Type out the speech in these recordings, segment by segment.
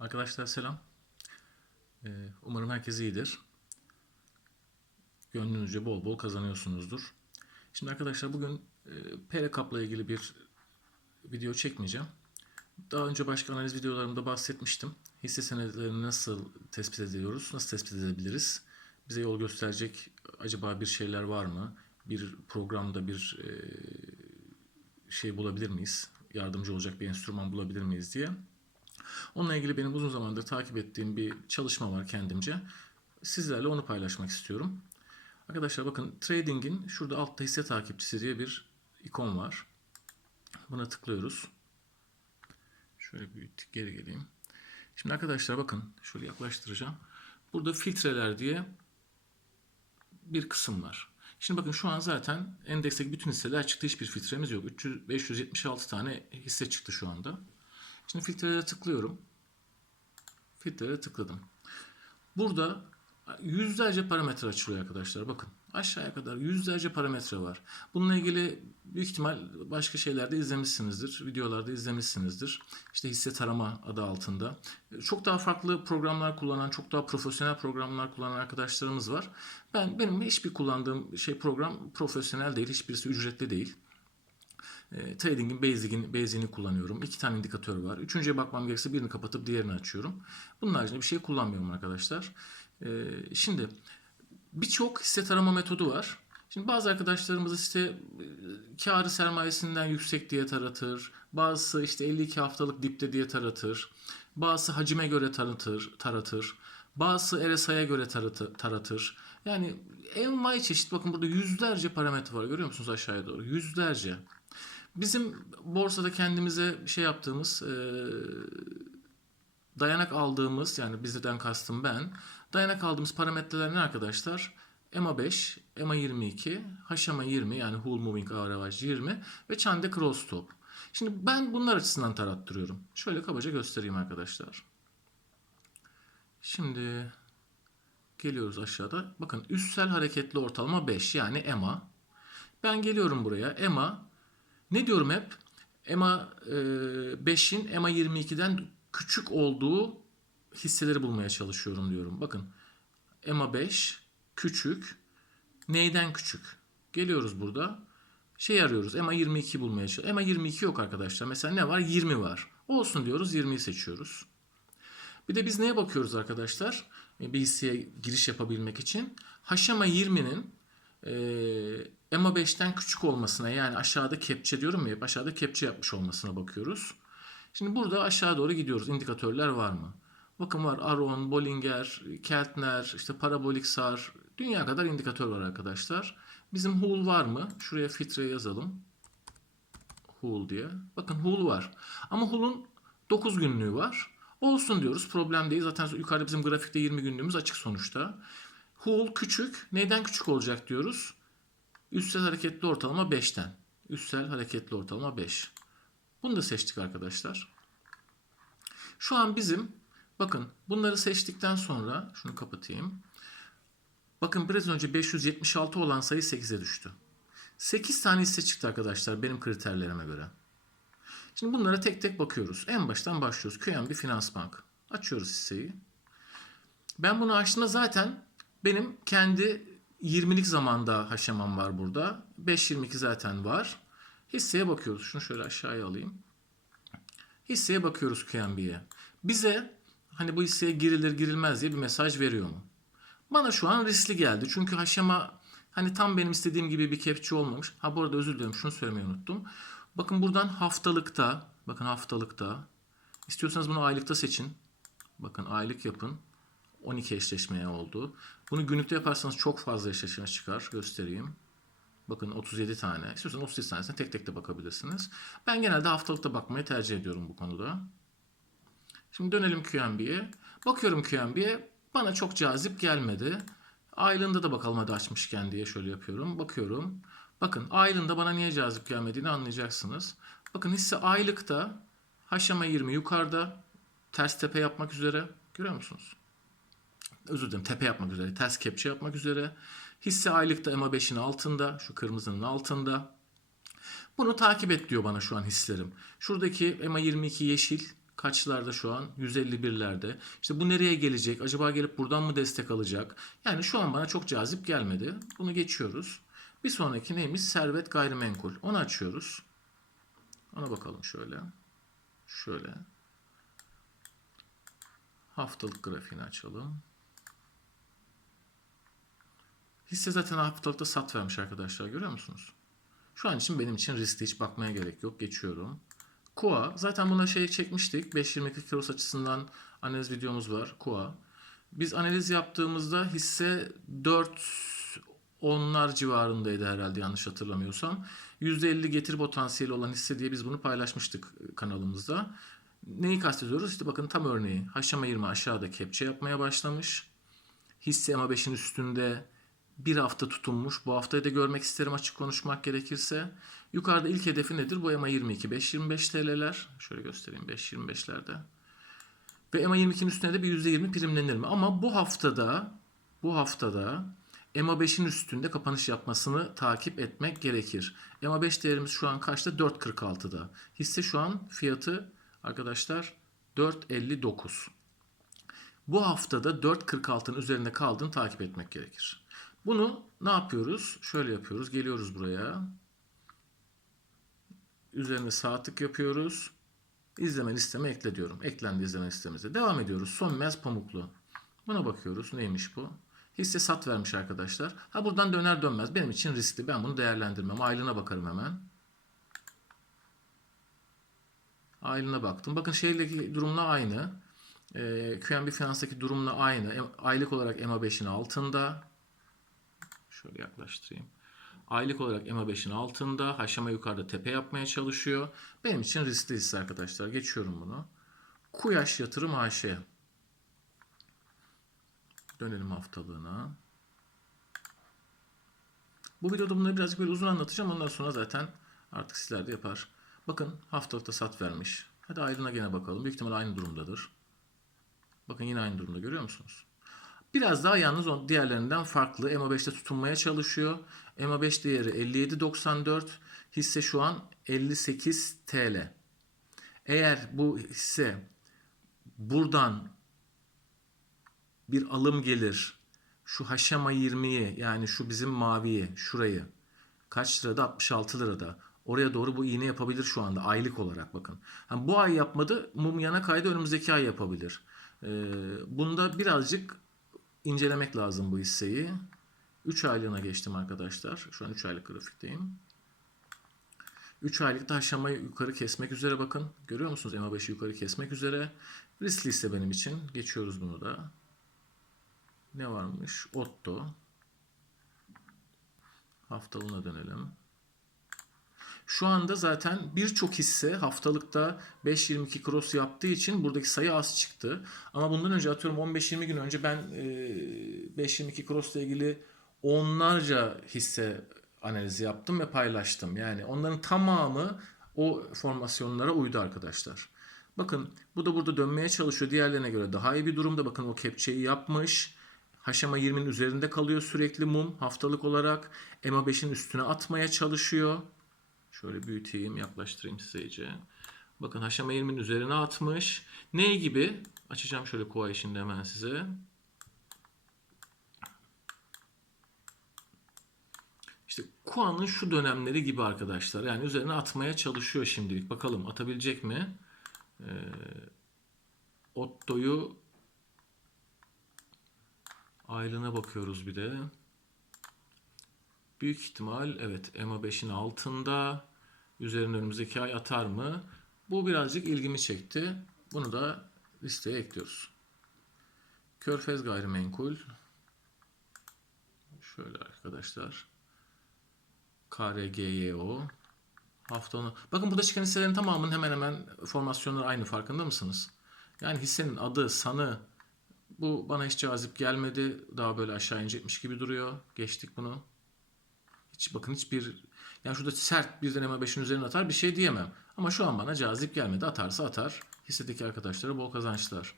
Arkadaşlar selam. Ee, Umarım herkes iyidir. Gönlünüzce bol bol kazanıyorsunuzdur. Şimdi arkadaşlar bugün e, PRKAP'la ilgili bir video çekmeyeceğim. Daha önce başka analiz videolarımda bahsetmiştim. Hisse senetlerini nasıl tespit ediyoruz, nasıl tespit edebiliriz? Bize yol gösterecek acaba bir şeyler var mı? Bir programda bir e, şey bulabilir miyiz? Yardımcı olacak bir enstrüman bulabilir miyiz diye. Onunla ilgili benim uzun zamandır takip ettiğim bir çalışma var kendimce. Sizlerle onu paylaşmak istiyorum. Arkadaşlar bakın Trading'in şurada altta hisse takipçisi diye bir ikon var. Buna tıklıyoruz. Şöyle bir geri geleyim. Şimdi arkadaşlar bakın şöyle yaklaştıracağım. Burada filtreler diye bir kısım var. Şimdi bakın şu an zaten endeksteki bütün hisseler çıktı. Hiçbir filtremiz yok. 300, 576 tane hisse çıktı şu anda. Şimdi filtrelere tıklıyorum. Filtrelere tıkladım. Burada yüzlerce parametre açılıyor arkadaşlar. Bakın aşağıya kadar yüzlerce parametre var. Bununla ilgili büyük ihtimal başka şeylerde izlemişsinizdir. Videolarda izlemişsinizdir. İşte hisse tarama adı altında. Çok daha farklı programlar kullanan, çok daha profesyonel programlar kullanan arkadaşlarımız var. Ben benim hiçbir kullandığım şey program profesyonel değil. Hiçbirisi ücretli değil. E, trading'in basic'ini, basic'ini kullanıyorum. İki tane indikatör var. Üçüncüye bakmam gerekirse birini kapatıp diğerini açıyorum. Bunun haricinde bir şey kullanmıyorum arkadaşlar. E, şimdi birçok hisse tarama metodu var. Şimdi bazı arkadaşlarımız işte e, karı sermayesinden yüksek diye taratır. Bazısı işte 52 haftalık dipte diye taratır. Bazısı hacime göre taratır. taratır. Bazısı RSI'ye göre taratır, taratır. Yani envai çeşit bakın burada yüzlerce parametre var görüyor musunuz aşağıya doğru yüzlerce. Bizim borsada kendimize şey yaptığımız e, dayanak aldığımız yani bizden kastım ben dayanak aldığımız parametreler ne arkadaşlar? EMA 5, EMA 22, HMA 20 yani Hull Moving Average 20 ve Çande Cross Stop. Şimdi ben bunlar açısından tarattırıyorum. Şöyle kabaca göstereyim arkadaşlar. Şimdi geliyoruz aşağıda. Bakın üstsel hareketli ortalama 5 yani EMA. Ben geliyorum buraya. EMA ne diyorum hep? EMA 5'in EMA 22'den küçük olduğu hisseleri bulmaya çalışıyorum diyorum. Bakın EMA 5 küçük. Neyden küçük? Geliyoruz burada. Şey arıyoruz. EMA 22 bulmaya çalışıyoruz. EMA 22 yok arkadaşlar. Mesela ne var? 20 var. Olsun diyoruz. 20'yi seçiyoruz. Bir de biz neye bakıyoruz arkadaşlar? Bir hisseye giriş yapabilmek için. HMA 20'nin EMA 5'ten küçük olmasına yani aşağıda kepçe diyorum ya aşağıda kepçe yapmış olmasına bakıyoruz. Şimdi burada aşağı doğru gidiyoruz. İndikatörler var mı? Bakın var Aron, Bollinger, Keltner, işte parabolik SAR. Dünya kadar indikatör var arkadaşlar. Bizim Hull var mı? Şuraya filtre yazalım. Hull diye. Bakın Hull var. Ama Hull'un 9 günlüğü var. Olsun diyoruz. Problem değil. Zaten yukarıda bizim grafikte 20 günlüğümüz açık sonuçta. Hull küçük. Neyden küçük olacak diyoruz? Üstsel hareketli ortalama 5'ten. Üstsel hareketli ortalama 5. Bunu da seçtik arkadaşlar. Şu an bizim bakın bunları seçtikten sonra şunu kapatayım. Bakın biraz önce 576 olan sayı 8'e düştü. 8 tane hisse çıktı arkadaşlar benim kriterlerime göre. Şimdi bunlara tek tek bakıyoruz. En baştan başlıyoruz. QNB Finans Bank. Açıyoruz hisseyi. Ben bunu açtığımda zaten benim kendi 20'lik zamanda haşemam var burada. 5.22 zaten var. Hisseye bakıyoruz. Şunu şöyle aşağıya alayım. Hisseye bakıyoruz QNB'ye. Bize hani bu hisseye girilir girilmez diye bir mesaj veriyor mu? Bana şu an riskli geldi. Çünkü haşema hani tam benim istediğim gibi bir kepçe olmamış. Ha bu arada özür dilerim şunu söylemeyi unuttum. Bakın buradan haftalıkta, bakın haftalıkta. İstiyorsanız bunu aylıkta seçin. Bakın aylık yapın. 12 eşleşmeye oldu. Bunu günlükte yaparsanız çok fazla eşleşme çıkar. Göstereyim. Bakın 37 tane. İstiyorsanız 37 tanesine tek tek de bakabilirsiniz. Ben genelde haftalıkta bakmayı tercih ediyorum bu konuda. Şimdi dönelim QNB'ye. Bakıyorum QNB'ye. Bana çok cazip gelmedi. Aylığında da bakalım hadi açmışken diye şöyle yapıyorum. Bakıyorum. Bakın aylığında bana niye cazip gelmediğini anlayacaksınız. Bakın hisse aylıkta HMA 20 yukarıda ters tepe yapmak üzere. Görüyor musunuz? Özür dilerim tepe yapmak üzere. Ters kepçe yapmak üzere. Hisse aylıkta EMA 5'in altında. Şu kırmızının altında. Bunu takip et diyor bana şu an hislerim. Şuradaki EMA 22 yeşil. Kaçlarda şu an? 151'lerde. İşte bu nereye gelecek? Acaba gelip buradan mı destek alacak? Yani şu an bana çok cazip gelmedi. Bunu geçiyoruz. Bir sonraki neymiş? Servet gayrimenkul. Onu açıyoruz. Ona bakalım şöyle. Şöyle. Haftalık grafiğini açalım. Hisse zaten haftalıkta sat vermiş arkadaşlar görüyor musunuz? Şu an için benim için riskli hiç bakmaya gerek yok. Geçiyorum. KUA zaten buna şey çekmiştik. 5.22 kilos açısından analiz videomuz var. KUA. Biz analiz yaptığımızda hisse 4 onlar civarındaydı herhalde yanlış hatırlamıyorsam. %50 getir potansiyeli olan hisse diye biz bunu paylaşmıştık kanalımızda. Neyi kastediyoruz? İşte bakın tam örneği. Haşama 20 aşağıda kepçe yapmaya başlamış. Hisse MA5'in üstünde bir hafta tutunmuş. Bu haftayı da görmek isterim açık konuşmak gerekirse. Yukarıda ilk hedefi nedir? Bu EMA 22 5.25 TL'ler. Şöyle göstereyim 5.25'lerde. Ve EMA 22'nin üstüne de bir %20 primlenir mi? Ama bu haftada bu haftada EMA 5'in üstünde kapanış yapmasını takip etmek gerekir. EMA 5 değerimiz şu an kaçta? 4.46'da. Hisse şu an fiyatı arkadaşlar 4.59. Bu haftada 4.46'nın üzerinde kaldığını takip etmek gerekir. Bunu ne yapıyoruz? Şöyle yapıyoruz. Geliyoruz buraya. Üzerine sağ tık yapıyoruz. İzleme listeme ekle diyorum. Eklendi izleme listemize. Devam ediyoruz. Sönmez pamuklu. Buna bakıyoruz. Neymiş bu? Hisse sat vermiş arkadaşlar. Ha buradan döner dönmez. Benim için riskli. Ben bunu değerlendirmem. Aylığına bakarım hemen. Aylığına baktım. Bakın şeydeki durumla aynı. Ee, QNB Finans'taki durumla aynı. Aylık olarak EMA 5'in altında. Şöyle yaklaştırayım. Aylık olarak EMA 5'in altında. Haşama yukarıda tepe yapmaya çalışıyor. Benim için riskli hisse arkadaşlar. Geçiyorum bunu. Kuyaş Yatırım AŞ. Dönelim haftalığına. Bu videoda bunları birazcık böyle uzun anlatacağım. Ondan sonra zaten artık sizler de yapar. Bakın haftalıkta sat vermiş. Hadi ayrına gene bakalım. Büyük ihtimal aynı durumdadır. Bakın yine aynı durumda görüyor musunuz? Biraz daha yalnız diğerlerinden farklı. EMA 5'te tutunmaya çalışıyor. EMA 5 değeri 57.94. Hisse şu an 58 TL. Eğer bu hisse buradan bir alım gelir. Şu haşama 20'yi yani şu bizim maviyi şurayı kaç lirada 66 lirada oraya doğru bu iğne yapabilir şu anda aylık olarak bakın. Yani bu ay yapmadı mum yana kaydı önümüzdeki ay yapabilir. Ee, bunda birazcık incelemek lazım bu hisseyi. 3 aylığına geçtim arkadaşlar. Şu an 3 aylık grafikteyim. 3 aylıkta aşamayı yukarı kesmek üzere bakın. Görüyor musunuz? EMA 5'i yukarı kesmek üzere. Riskli ise benim için. Geçiyoruz bunu da. Ne varmış? Otto. Haftalığına dönelim. Şu anda zaten birçok hisse haftalıkta 5.22 cross yaptığı için buradaki sayı az çıktı. Ama bundan önce atıyorum 15-20 gün önce ben 5.22 cross ile ilgili onlarca hisse analizi yaptım ve paylaştım. Yani onların tamamı o formasyonlara uydu arkadaşlar. Bakın bu da burada dönmeye çalışıyor. Diğerlerine göre daha iyi bir durumda. Bakın o kepçeyi yapmış. Haşama 20'nin üzerinde kalıyor sürekli mum haftalık olarak. EMA 5'in üstüne atmaya çalışıyor. Şöyle büyüteyim, yaklaştırayım size iyice. Bakın haşama 20'nin üzerine atmış. Ne gibi? Açacağım şöyle kova işinde hemen size. İşte Kuan'ın şu dönemleri gibi arkadaşlar. Yani üzerine atmaya çalışıyor şimdilik. Bakalım atabilecek mi? Ee, Otto'yu aylığına bakıyoruz bir de. Büyük ihtimal evet EMA 5'in altında. Üzerine önümüzdeki ay atar mı? Bu birazcık ilgimi çekti. Bunu da listeye ekliyoruz. Körfez gayrimenkul. Şöyle arkadaşlar. KRGYO. Haftanın. Bakın burada çıkan hisselerin tamamının hemen hemen formasyonları aynı farkında mısınız? Yani hissenin adı, sanı bu bana hiç cazip gelmedi. Daha böyle aşağı inecekmiş gibi duruyor. Geçtik bunu. Hiç bakın hiçbir yani şurada sert bir deneme 5'in üzerine atar bir şey diyemem. Ama şu an bana cazip gelmedi. Atarsa atar. Hissedeki arkadaşlara bol kazançlar.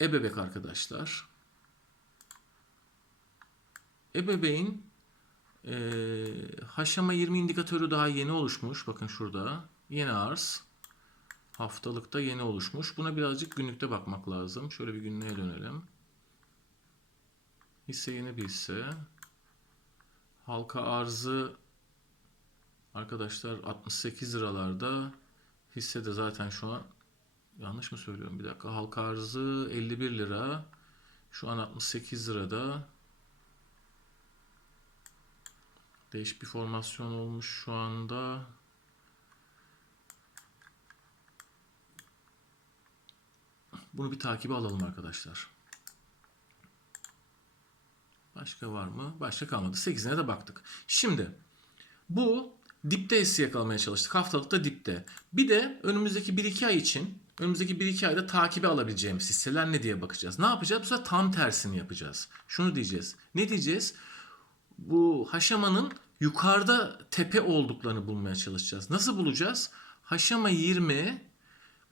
Ebebek arkadaşlar. Ebebeğin e, haşama 20 indikatörü daha yeni oluşmuş. Bakın şurada. Yeni arz. Haftalıkta yeni oluşmuş. Buna birazcık günlükte bakmak lazım. Şöyle bir günlüğe dönelim. Hisse yeni bir hisse. Halka arzı arkadaşlar 68 liralarda. Hisse de zaten şu an yanlış mı söylüyorum? Bir dakika. Halka arzı 51 lira. Şu an 68 lirada. Değişik bir formasyon olmuş şu anda. Bunu bir takibe alalım arkadaşlar. Başka var mı? Başka kalmadı. 8'ine de baktık. Şimdi bu dipte hissi yakalamaya çalıştık. Haftalıkta dipte. Bir de önümüzdeki 1-2 ay için önümüzdeki 1-2 ayda takibe alabileceğimiz hisseler ne diye bakacağız. Ne yapacağız? Bu sefer tam tersini yapacağız. Şunu diyeceğiz. Ne diyeceğiz? Bu haşamanın yukarıda tepe olduklarını bulmaya çalışacağız. Nasıl bulacağız? Haşama 20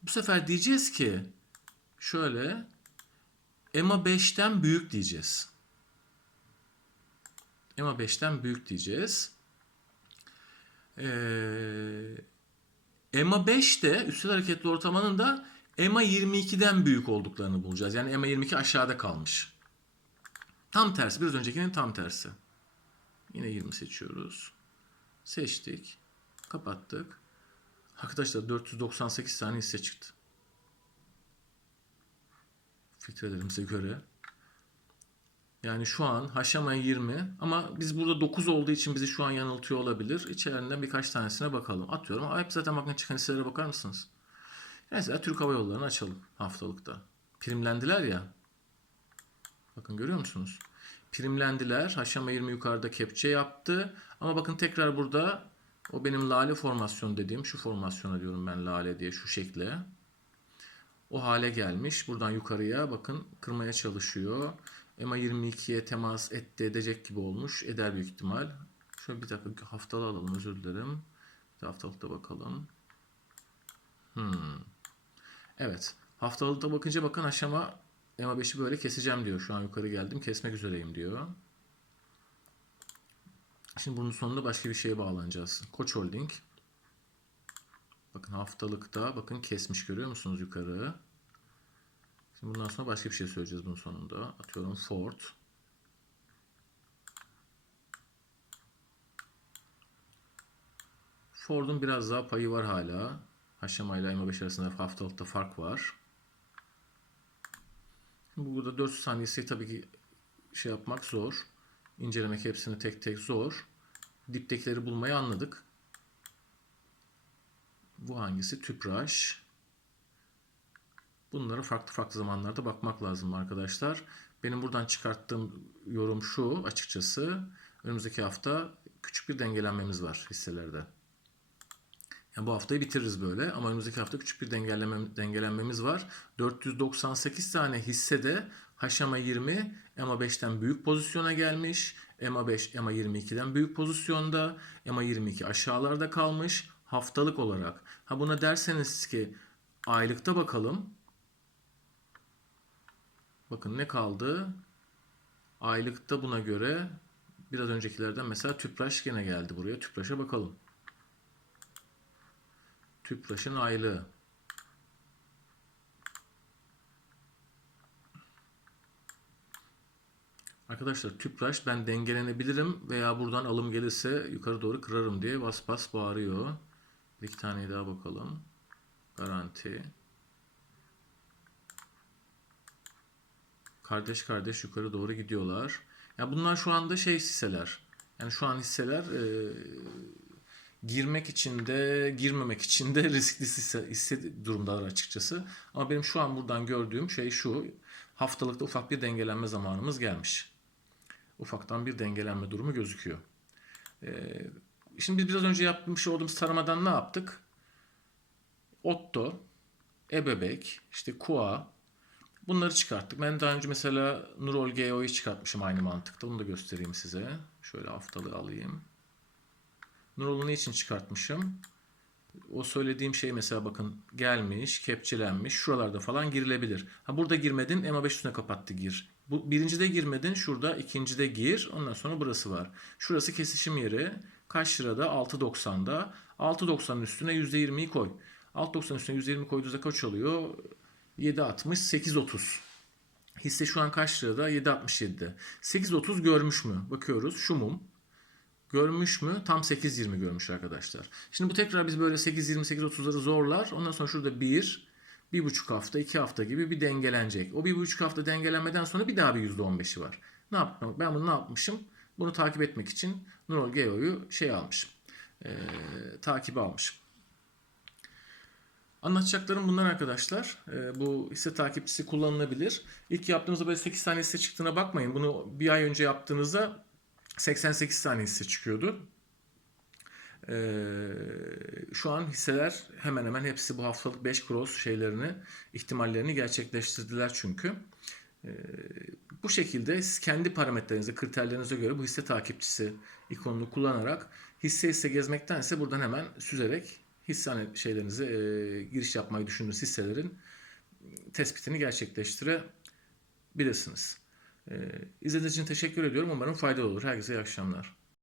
bu sefer diyeceğiz ki şöyle EMA 5'ten büyük diyeceğiz. EMA 5'ten büyük diyeceğiz. Ee, EMA 5 de üstel hareketli ortalamanın da EMA 22'den büyük olduklarını bulacağız. Yani EMA 22 aşağıda kalmış. Tam tersi. Biraz öncekinin tam tersi. Yine 20 seçiyoruz. Seçtik. Kapattık. Arkadaşlar 498 tane hisse çıktı. Filtrelerimize göre. Yani şu an haşama 20 ama biz burada 9 olduğu için bizi şu an yanıltıyor olabilir. İçlerinden birkaç tanesine bakalım. Atıyorum. Hep zaten bakın çıkan hisselere bakar mısınız? Mesela Türk Hava Yolları'nı açalım haftalıkta. Primlendiler ya. Bakın görüyor musunuz? Primlendiler. Haşama 20 yukarıda kepçe yaptı. Ama bakın tekrar burada o benim lale formasyon dediğim şu formasyona diyorum ben lale diye şu şekle. O hale gelmiş. Buradan yukarıya bakın kırmaya çalışıyor. EMA 22'ye temas etti edecek gibi olmuş. Eder büyük ihtimal. Şöyle bir dakika haftalı alalım özür dilerim. Bir haftalıkta bakalım. Hmm. Evet. Haftalıkta bakınca bakın aşama EMA 5'i böyle keseceğim diyor. Şu an yukarı geldim. Kesmek üzereyim diyor. Şimdi bunun sonunda başka bir şeye bağlanacağız. Koç Holding. Bakın haftalıkta bakın kesmiş görüyor musunuz yukarı? Şimdi bundan sonra başka bir şey söyleyeceğiz bunun sonunda. Atıyorum Ford. Ford'un biraz daha payı var hala. Haşama ile M5 arasında haftalıkta fark var. Şimdi burada 400 saniyesi tabii ki şey yapmak zor. İncelemek hepsini tek tek zor. Diptekileri bulmayı anladık. Bu hangisi? Tüpraş. Bunlara farklı farklı zamanlarda bakmak lazım arkadaşlar. Benim buradan çıkarttığım yorum şu açıkçası. Önümüzdeki hafta küçük bir dengelenmemiz var hisselerde. Yani bu haftayı bitiririz böyle ama önümüzdeki hafta küçük bir dengelenme, dengelenmemiz var. 498 tane hissede Haşama 20 EMA 5'ten büyük pozisyona gelmiş. EMA 5 EMA 22'den büyük pozisyonda. EMA 22 aşağılarda kalmış haftalık olarak. Ha buna derseniz ki aylıkta bakalım. Bakın ne kaldı? Aylıkta buna göre biraz öncekilerden mesela Tüpraş gene geldi buraya. Tüpraş'a bakalım. Tüpraş'ın aylığı. Arkadaşlar Tüpraş ben dengelenebilirim veya buradan alım gelirse yukarı doğru kırarım diye bas bas bağırıyor. Bir iki tane daha bakalım. Garanti. Kardeş kardeş yukarı doğru gidiyorlar. Ya bunlar şu anda şey hisseler. Yani şu an hisseler e, girmek için de girmemek için de riskli hisse, hisse durumdalar açıkçası. Ama benim şu an buradan gördüğüm şey şu. Haftalıkta ufak bir dengelenme zamanımız gelmiş. Ufaktan bir dengelenme durumu gözüküyor. Ee, şimdi biz biraz önce yapmış olduğumuz taramadan ne yaptık? Otto, Ebebek, işte Kua bunları çıkarttık. Ben daha önce mesela Nurol GO'yu çıkartmışım aynı mantıkta. Bunu da göstereyim size. Şöyle haftalığı alayım. Nurol'u için çıkartmışım? O söylediğim şey mesela bakın gelmiş, kepçelenmiş. Şuralarda falan girilebilir. Ha burada girmedin, EMA 5 üstüne kapattı gir. Bu birincide girmedin, şurada ikincide gir. Ondan sonra burası var. Şurası kesişim yeri. Kaç lirada? 6.90'da. 6.90'ın üstüne %20'yi koy. Alt 90 üstüne 120 koyduğunuzda kaç oluyor? 7.60, 8.30. Hisse şu an kaç lirada? 7.67'de. 8.30 görmüş mü? Bakıyoruz. Şu mum. Görmüş mü? Tam 8.20 görmüş arkadaşlar. Şimdi bu tekrar biz böyle 8.20, 8.30'ları zorlar. Ondan sonra şurada 1, bir buçuk hafta, iki hafta gibi bir dengelenecek. O bir buçuk hafta dengelenmeden sonra bir daha bir %15'i var. Ne yaptım? Ben bunu ne yapmışım? Bunu takip etmek için Nurol Geo'yu şey almışım. Ee, takibi almışım. Anlatacaklarım bunlar arkadaşlar. Ee, bu hisse takipçisi kullanılabilir. İlk yaptığınızda böyle 8 tane hisse çıktığına bakmayın. Bunu bir ay önce yaptığınızda 88 tane hisse çıkıyordu. Ee, şu an hisseler hemen hemen hepsi bu haftalık 5 cross şeylerini, ihtimallerini gerçekleştirdiler çünkü. Ee, bu şekilde siz kendi parametrelerinize, kriterlerinize göre bu hisse takipçisi ikonunu kullanarak hisse hisse gezmektense buradan hemen süzerek hisse hani şeylerinize e, giriş yapmayı düşündüğünüz hisselerin tespitini gerçekleştirebilirsiniz. Ee, izlediğiniz için teşekkür ediyorum. Umarım faydalı olur. Herkese iyi akşamlar.